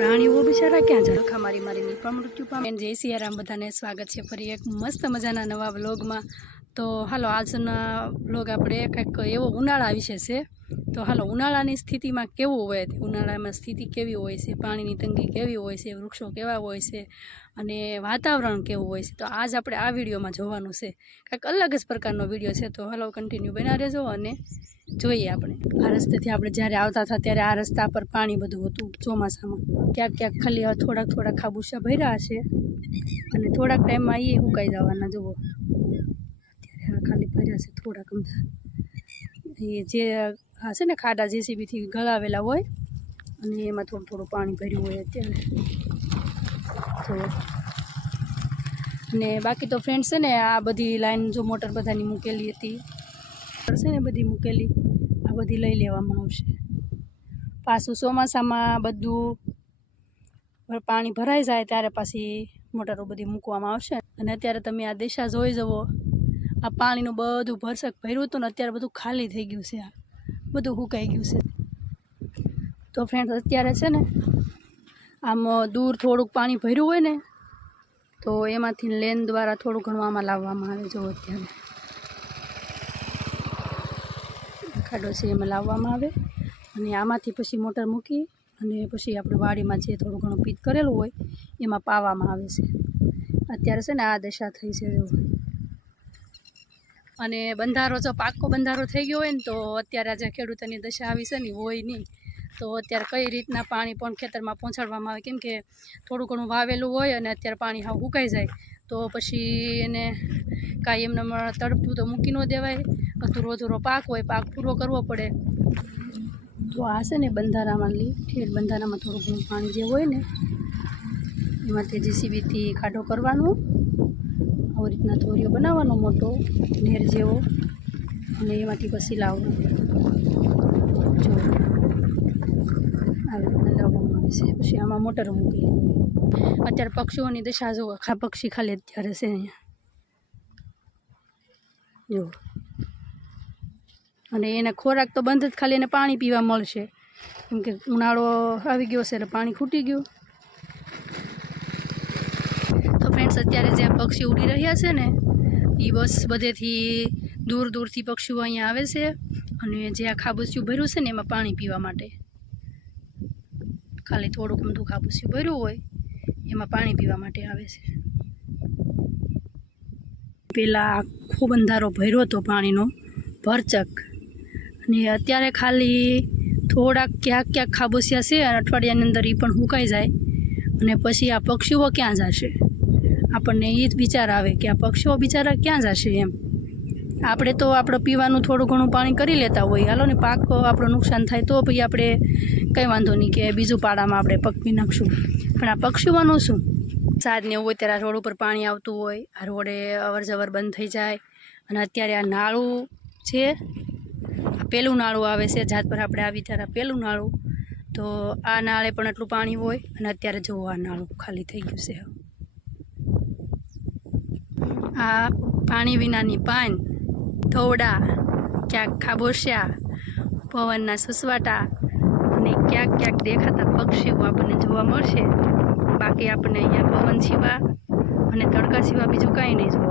પ્રાણીઓ બિચારા ક્યાં જાય? આખા મારી મારીની પણ મૃત્યુ પામે. જય સિયારામ, બધાને સ્વાગત છે ફરી એક મસ્ત મજાના નવા વ્લોગમાં. તો હાલો, આજના લોગ આપણે કંઈક એવો ઉનાળા વિશે છે. તો હાલો, ઉનાળાની સ્થિતિમાં કેવું હોય ઉનાળામાં સ્થિતિ કેવી હોય છે, પાણીની તંગી કેવી હોય છે, વૃક્ષો કેવા હોય છે અને વાતાવરણ કેવું હોય છે, તો આજ આપણે આ વિડીયોમાં જોવાનું છે. કંઈક અલગ જ પ્રકારનો વીડિયો છે, તો હાલો કન્ટિન્યુ બના રહેજો અને જોઈએ આપણે. આ રસ્તેથી આપણે જ્યારે આવતા હતા, ત્યારે આ રસ્તા પર પાણી બધું હતું, ચોમાસામાં. ક્યાંક ક્યાંક ખાલી થોડાક થોડાક ખાબુસા ભર્યા છે અને થોડાક ટાઈમમાં એ સુકાઈ જવાના, જુઓ. આ ખાલી ભર્યા છે, થોડાક અમથા એ જે, આ છે ને ખાડા જેસીબીથી ગળાવેલા હોય, અને એમાં થોડું થોડું પાણી ભર્યું હોય અત્યારે. તો અને બાકી તો ફ્રેન્ડ્સ છે ને, આ બધી લાઈન જો મોટર બધાની મૂકેલી હતી. છે ને બધી મૂકેલી, આ બધી લઈ લેવામાં આવશે. પાછું ચોમાસામાં બધું પાણી ભરાઈ જાય, ત્યારે પાછી મોટરો બધી મૂકવામાં આવશે. અને અત્યારે તમે આ દિશા જોઈ જવો આ પાણીનું બધું ભરસક ભર્યું હતું ને અત્યારે બધું ખાલી થઈ ગયું છે આ. બધું સુકાઈ ગયું છે. તો ફ્રેન્ડ્સ અત્યારે છે ને આમ દૂર થોડુંક પાણી ભર્યું હોય ને, તો એમાંથી લેન દ્વારા થોડું ઘણું આમાં લાવવામાં આવે. જો અત્યારે ખાડો છે એમાં લાવવામાં આવે. અને આમાંથી પછી મોટર મૂકી અને પછી આપણે વાડીમાં જે થોડું ઘણું પીત કરેલું હોય, એમાં પાવામાં આવે છે. અત્યારે છે ને આ દશા થઈ છે. જો અને બંધારો જો પાકો બંધારો થઈ ગયો હોય ને તો અત્યારે આજે ખેડૂતોની દશા આવી છે ને હોય નહીં. તો અત્યારે કઈ રીતના પાણી પણ ખેતરમાં પહોંચાડવામાં આવે? કેમ કે થોડું ઘણું વાવેલું હોય અને અત્યારે પાણી હાવ ઉકાઈ જાય. તો પછી એને કાંઈ એમને તડપતું તો મૂકી ન દેવાય. અધૂરો અધૂરો પાક હોય, પાક પૂરો કરવો પડે. તો આ છે ને બંધારામાં લી ઠેઠ બંધારામાં થોડું ઘણું પાણી જે હોય ને, એમાંથી જીસીબીથી ખાડો કરવાનો. આવી રીતના થોરીઓ બનાવવાનો મોટો નેર જેવો અને એમાંથી પછી લાવવાનો. જો, આવી રીતના લાવવામાં આવે છે. પછી આમાં મોટર મૂકી અત્યારે પક્ષીઓની દશા જો આખા પક્ષી ખાલી અત્યારે છે અહીંયા. જો. અને એને ખોરાક તો બંધ જ ખાલી એને પાણી પીવા મળશે. કેમ કે ઉનાળો આવી ગયો છે એટલે પાણી ખૂટી ગયું. તો અત્યારે જે પક્ષી ઉડી રહ્યા છે ને એ બસ બધેથી દૂર દૂરથી પક્ષીઓ અહીંયા આવે છે અને જે આ ખાબુચિયું ભર્યું છે ને એમાં પાણી પીવા માટે. ખાલી થોડુંક અમથું ખાબુચિયું ભર્યું હોય, એમાં પાણી પીવા માટે આવે છે. પેલા આખો બંધારો ભર્યો હતો પાણીનો, ભરચક. અને અત્યારે ખાલી થોડાક ક્યાંક ક્યાંક ખાબોચિયા છે અને અઠવાડિયાની અંદર એ પણ સુકાઈ જાય. અને પછી આ પક્ષીઓ ક્યાં જશે? આપણને એ જ વિચાર આવે કે આ પક્ષીઓ બિચારા ક્યાં જશે એમ. આપણે તો આપણે પીવાનું થોડું ઘણું પાણી કરી લેતા હોય. હાલો ને પાક આપણો નુકસાન થાય તો પછી આપણે કંઈ વાંધો નહીં કે બીજું પાડામાં આપણે પકવી નાખશું. પણ આ પક્ષીઓનું શું? સાદ ને એવું હોય ત્યારે રોડ ઉપર પાણી આવતું હોય. આ રોડે અવર જવર બંધ થઈ જાય. અને અત્યારે આ નાળું છે પેલું નાળું આવે છે, જાત પર આપણે આવી ત્યારે પેલું નાળું. તો આ નાળે પણ એટલું પાણી હોય અને અત્યારે જુઓ આ નાળું ખાલી થઈ ગયું છે. આ પાણી વિનાની પાન થોડા ક્યાંક ખાબોશિયા પવનના સુસવાટા અને ક્યાંક ક્યાંક દેખાતા પક્ષીઓ આપણને જોવા મળશે. બાકી આપણને અહીંયા પવન સિવા અને તડકા સિવા બીજું કાંઈ નહીં જોવા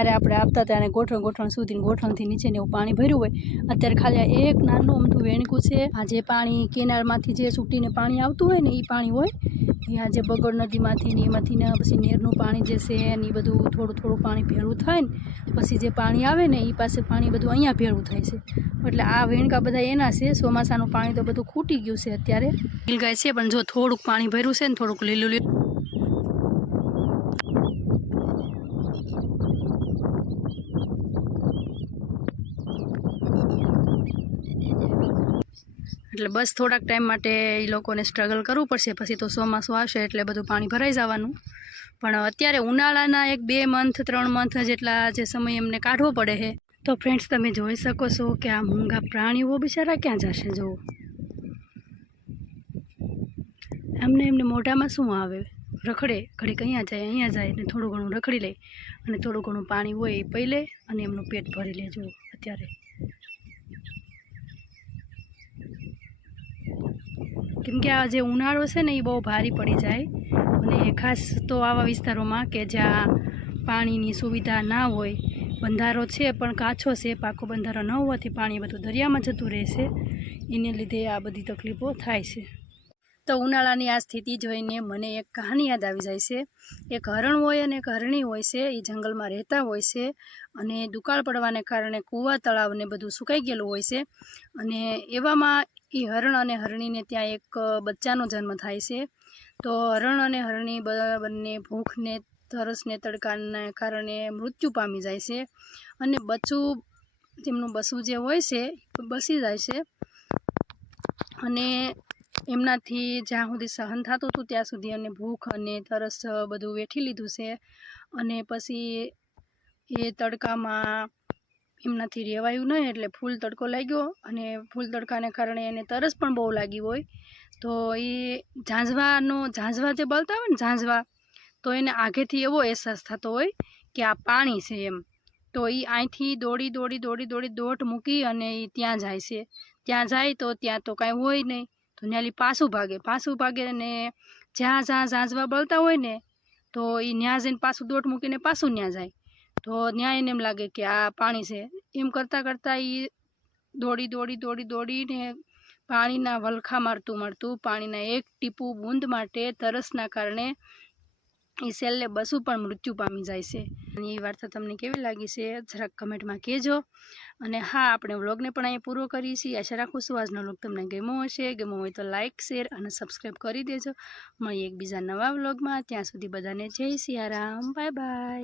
જ્યારે આપણે આપતા ત્યારે ગોઠણ ગોઠણ સુધી ગોઠણથી નીચેને એવું પાણી ભર્યું હોય, અત્યારે ખાલી એક નાનું અમથું વેણકું છે. આ જે પાણી કેનાલમાંથી જે છૂટીને પાણી આવતું હોય ને એ પાણી હોય અહીંયા જે બગડ નદીમાંથી ને એમાંથી ને પછી નેરનું પાણી જે છે ને એ બધું થોડું થોડું પાણી ભેળું થાય ને પછી જે પાણી આવે ને એ પાસે પાણી બધું અહીંયા ભેળું થાય છે. એટલે આ વેણકા બધા એના છે, ચોમાસાનું પાણી તો બધું ખૂટી ગયું છે અત્યારે. નીલગાય છે, પણ જો થોડુંક પાણી ભર્યું છે ને થોડુંક લીલું લીલું એટલે બસ થોડાક ટાઈમ માટે એ લોકોને સ્ટ્રગલ કરવું પડશે. પછી તો ચોમાસું આવશે એટલે બધું પાણી ભરાઈ જવાનું. પણ અત્યારે ઉનાળાના એક બે મંથ ત્રણ મંથ જેટલા જે સમય એમને કાઢવો પડે છે, તો ફ્રેન્ડ્સ તમે જોઈ શકો છો કે આ મૂંગા પ્રાણીઓ બિચારા ક્યાં જશે, જુઓ. એમને એમને મોઢામાં શું આવે? રખડે, ઘડીક અહીંયા જાય અહીંયા જાય અને થોડું ઘણું રખડી લે અને થોડું ઘણું પાણી હોય એ પી લે અને એમનું પેટ ભરી લે, જુઓ, અત્યારે. કેમ કે આ જે ઉનાળો છે ને એ બહુ ભારી પડી જાય. અને ખાસ તો આવા વિસ્તારોમાં કે જ્યાં પાણીની સુવિધા ના હોય, બંધારો છે પણ કાચો છે, પાકો બંધારો ન હોવાથી પાણી બધું દરિયામાં જતું રહેશે એને લીધે આ બધી તકલીફો થાય છે. તો ઉનાળાની આ સ્થિતિ જોઈને મને એક કહાની યાદ આવી જાય છે. એક હરણ હોય અને એક હરણી હોય છે, એ જંગલમાં રહેતા હોય છે અને દુકાળ પડવાને કારણે કૂવા તળાવને બધું સુકાઈ ગયેલું હોય છે. અને એવામાં એ હરણ અને હરણીને ત્યાં એક બચ્ચાનો જન્મ થાય છે. તો હરણ અને હરણી બંને ભૂખને, તરસને તડકાને કારણે મૃત્યુ પામી જાય છે અને બચ્ચું, તેમનું બસું જે હોય છે બસી જાય છે. અને એમનાથી જ્યાં સુધી સહન થતું હતું ત્યાં સુધી અને ભૂખ અને તરસ બધું વેઠી લીધું છે. અને પછી એ તડકામાં એમનાથી રહેવાયું નહીં એટલે ફૂલ તડકો લાગ્યો અને ફૂલ તડકાને કારણે એને તરસ પણ બહુ લાગી હોય. તો એ ઝાંઝવાનો, ઝાંઝવા જે બળતા હોય ને ઝાંઝવા, તો એને આગેથી એવો અહેસાસ થતો હોય કે આ પાણી છે એમ. તો એ અહીંથી દોડી દોડી દોડી દોડી દોટ મૂકી અને એ ત્યાં જાય છે. ત્યાં જાય તો ત્યાં તો કાંઈ હોય નહીં. તો ન્યાલી પાછું ભાગે પાછું ભાગે અને જ્યાં જ્યાં ઝાંઝવા બળતા હોય ને, તો એ ન્યાં જઈને પાછું દોટ મૂકીને પાછું ત્યાં જાય. તો ત્યાં એને એમ લાગે કે આ પાણી છે. એમ કરતાં કરતાં એ દોડી દોડી દોડી, દોડીને પાણીના વલખા મારતું મારતું પાણીના એક ટીપું બૂંદ માટે તરસના કારણે એ સેલને બસું પણ મૃત્યુ પામી જાય છે. અને એ વાર્તા તમને કેવી લાગી છે જરાક કમેન્ટમાં કહેજો. અને હા, આપણે વ્લોગને પણ અહીં પૂરો કરીએ છીએ. આશા રાખું છું આજનો વ્લોગ તમને ગમ્યો હશે. ગમ્યો હોય તો લાઇક શેર અને સબસ્ક્રાઈબ કરી દેજો. મળીએ એકબીજા નવા વ્લોગમાં. ત્યાં સુધી બધાને જય સિયારામ. Bye bye.